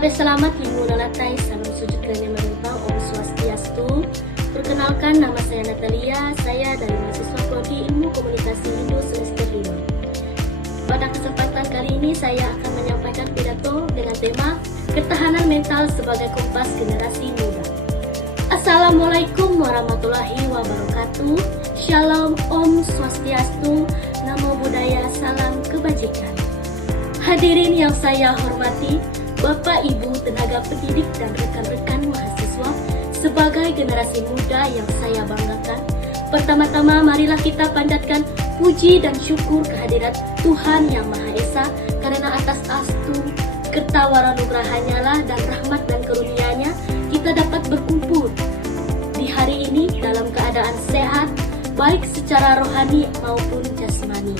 Kabeh selamat Ibu Nolatai, salam sujud dan menempang Om Swastiastu. Perkenalkan, nama saya Natalia, saya dari mahasiswa Prodi Ilmu Komunikasi Indo semester 5. Pada kesempatan kali ini saya akan menyampaikan pidato dengan tema Ketahanan Mental sebagai Kompas Generasi Muda. Assalamualaikum warahmatullahi wabarakatuh. Shalom, Om Swastiastu, Namo Buddhaya, salam kebajikan. Hadirin yang saya hormati, Bapak, Ibu, tenaga pendidik, dan rekan-rekan mahasiswa, sebagai generasi muda yang saya banggakan, pertama-tama marilah kita panjatkan puji dan syukur kehadirat Tuhan Yang Maha Esa, karena atas astu kertawaranugrahanya lah dan rahmat dan karunia-Nya kita dapat berkumpul di hari ini dalam keadaan sehat, baik secara rohani maupun jasmani.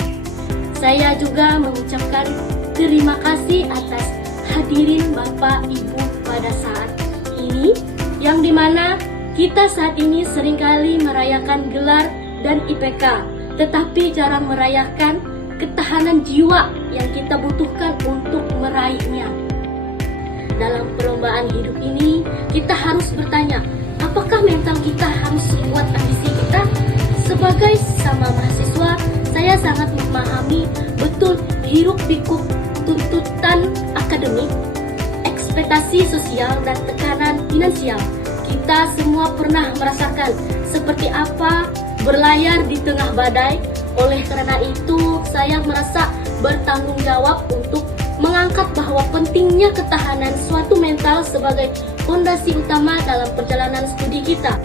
Saya juga mengucapkan terima kasih atas hadirin Bapak Ibu pada saat ini, yang dimana kita saat ini seringkali merayakan gelar dan IPK, tetapi jarang merayakan ketahanan jiwa yang kita butuhkan untuk meraihnya. Dalam perlombaan hidup ini, kita harus bertanya, apakah mental kita harus sekuat ambisi kita? Sebagai sesama mahasiswa, saya sangat memahami betul hiruk-pikuk tuntutan akademik, ekspektasi sosial, dan tekanan finansial. Kita semua pernah merasakan seperti apa berlayar di tengah badai. Oleh karena itu, saya merasa bertanggung jawab untuk mengangkat bahwa pentingnya ketahanan suatu mental sebagai fondasi utama dalam perjalanan studi kita.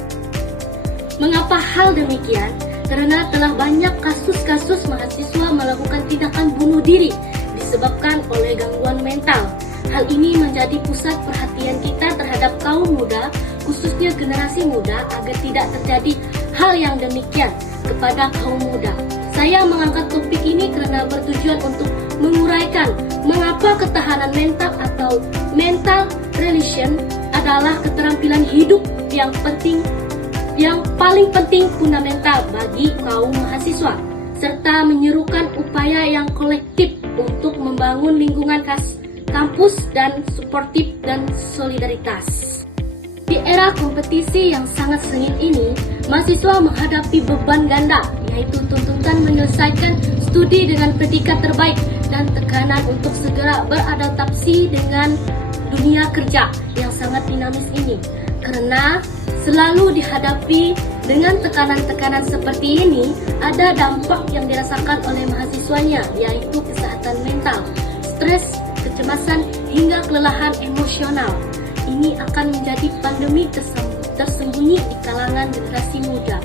Mengapa hal demikian? Karena telah banyak kasus-kasus mahasiswa melakukan tindakan bunuh diri disebabkan oleh gangguan mental. Hal ini menjadi pusat perhatian kita terhadap kaum muda, khususnya generasi muda, agar tidak terjadi hal yang demikian kepada kaum muda. Saya mengangkat topik ini karena bertujuan untuk menguraikan mengapa ketahanan mental atau mental resilience adalah keterampilan hidup yang paling penting fundamental bagi kaum mahasiswa, serta menyerukan upaya yang kolektif untuk membangun lingkungan kampus dan suportif dan solidaritas. Di era kompetisi yang sangat sengit ini, mahasiswa menghadapi beban ganda, yaitu tuntutan menyelesaikan studi dengan predikat terbaik dan tekanan untuk segera beradaptasi dengan dunia kerja yang sangat dinamis ini. Karena selalu dihadapi dengan tekanan-tekanan seperti ini, ada dampak yang dirasakan oleh mahasiswanya, yaitu kesehatan mental, stres, kecemasan, hingga kelelahan emosional. Ini akan menjadi pandemi tersembunyi di kalangan generasi muda.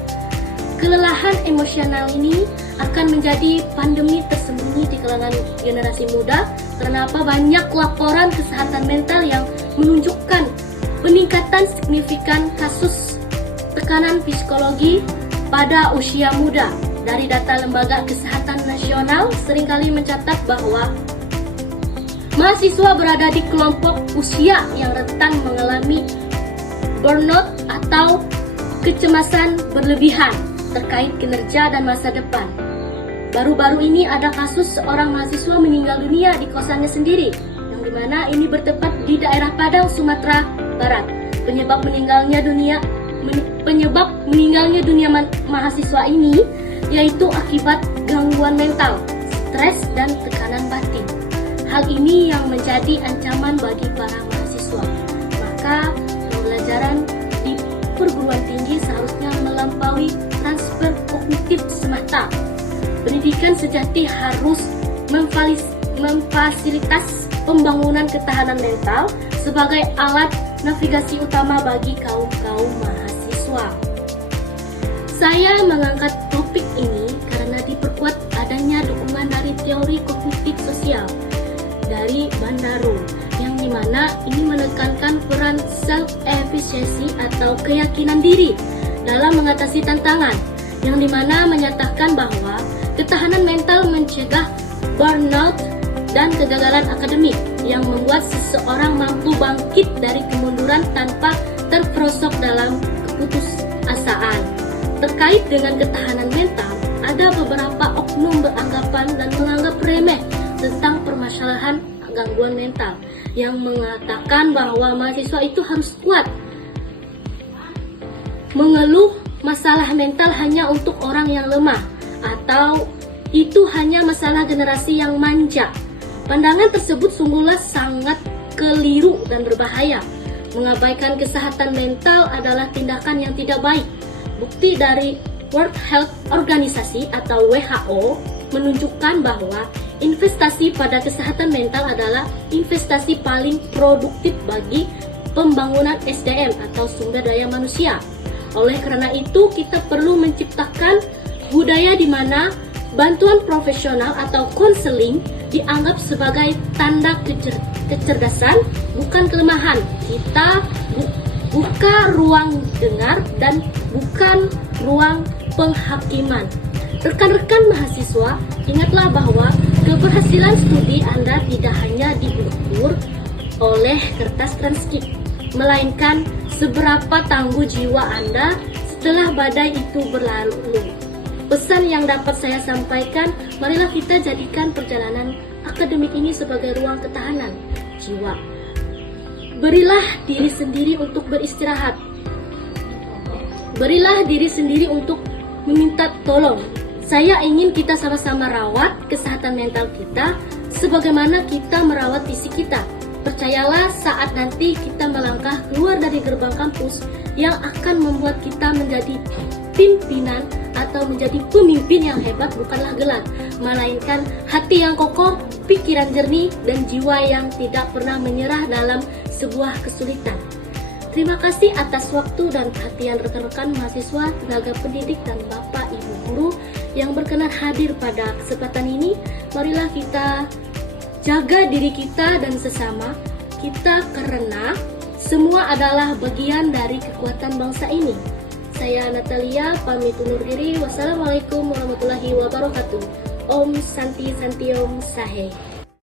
Kelelahan emosional ini akan menjadi pandemi tersembunyi di kalangan generasi muda. Kenapa banyak laporan kesehatan mental yang menunjukkan peningkatan signifikan kasus tekanan psikologi pada usia muda. Dari data Lembaga Kesehatan Nasional seringkali mencatat bahwa mahasiswa berada di kelompok usia yang rentan mengalami burnout atau kecemasan berlebihan terkait kinerja dan masa depan. Baru-baru ini ada kasus seorang mahasiswa meninggal dunia di kosannya sendiri, yang dimana ini bertempat di daerah Padang, Sumatera Barat. Penyebab meninggalnya dunia mahasiswa ini yaitu akibat gangguan mental, stres, dan tekanan batin. Hal ini yang menjadi ancaman bagi para mahasiswa. Maka pembelajaran di perguruan tinggi seharusnya melampaui transfer kognitif semata. Pendidikan sejati harus memfasilitas pembangunan ketahanan mental sebagai alat navigasi utama bagi kaum mahasiswa. Saya mengangkat topik ini karena diperkuat adanya dukungan dari teori kognitif sosial dari Bandaro, yang dimana ini menekankan peran self-efficacy atau keyakinan diri dalam mengatasi tantangan, yang dimana menyatakan bahwa ketahanan mental mencegah burnout dan kegagalan akademik, yang membuat seseorang mampu bangkit dari kemunduran tanpa terperosok dalam keputusasaan. Terkait dengan ketahanan mental, ada beberapa oknum beranggapan dan menganggap remeh tentang permasalahan gangguan mental yang mengatakan bahwa mahasiswa itu harus kuat. Mengeluh masalah mental hanya untuk orang yang lemah, atau itu hanya masalah generasi yang manja. Pandangan tersebut sungguhlah sangat keliru dan berbahaya. Mengabaikan kesehatan mental adalah tindakan yang tidak baik. Bukti dari World Health Organization atau WHO menunjukkan bahwa investasi pada kesehatan mental adalah investasi paling produktif bagi pembangunan SDM atau sumber daya manusia. Oleh karena itu, kita perlu menciptakan budaya di mana bantuan profesional atau konseling dianggap sebagai tanda kecerdasan, bukan kelemahan. Kita buka ruang dengar dan bukan ruang penghakiman. Rekan-rekan mahasiswa, ingatlah bahwa keberhasilan studi Anda tidak hanya diukur oleh kertas transkrip, melainkan seberapa tangguh jiwa Anda setelah badai itu berlalu. Pesan yang dapat saya sampaikan, marilah kita jadikan perjalanan akademik ini sebagai ruang ketahanan jiwa. Berilah diri sendiri untuk beristirahat. Berilah diri sendiri untuk meminta tolong. Saya ingin kita sama-sama rawat kesehatan mental kita sebagaimana kita merawat fisik kita. Percayalah, saat nanti kita melangkah keluar dari gerbang kampus yang akan membuat kita menjadi pimpinan atau menjadi pemimpin yang hebat bukanlah gelar, melainkan hati yang kokoh, pikiran jernih, dan jiwa yang tidak pernah menyerah dalam sebuah kesulitan. Terima kasih atas waktu dan perhatian rekan-rekan mahasiswa, tenaga pendidik, dan Bapak Ibu guru yang berkenan hadir pada kesempatan ini. Marilah kita jaga diri kita dan sesama kita, karena semua adalah bagian dari kekuatan bangsa ini. Saya Natalia, pamit undur diri. Wassalamualaikum warahmatullahi wabarakatuh. Om Santi Santi Om Sahe.